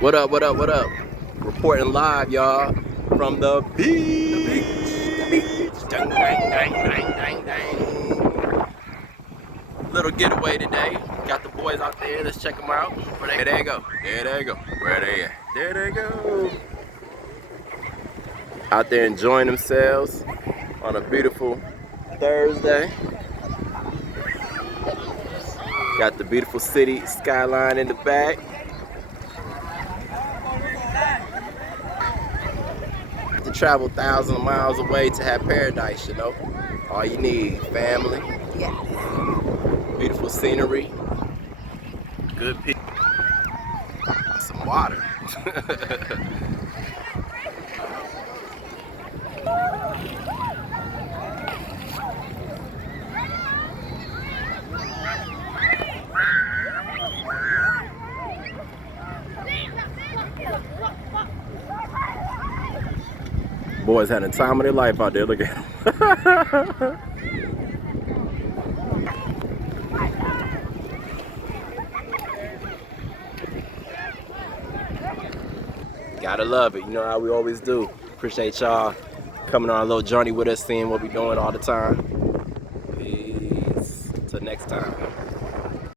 What up, what up, what up? Reporting live, y'all, from the beach. Dang, dang, dang, dang, dang, dang. Little getaway today. Got the boys out there. Let's check them out. There they go. There they go. Where they at? There they go. Out there enjoying themselves on a beautiful Thursday. Got the beautiful city skyline in the back. To travel thousands of miles away to have paradise, you know. All you need, family. Yes. Beautiful scenery. Good people. Some water. Boys having the time of their life out there. Look at them. Gotta love it. You know how we always do. Appreciate y'all coming on a little journey with us, seeing what we doing all the time. Peace. Till next time.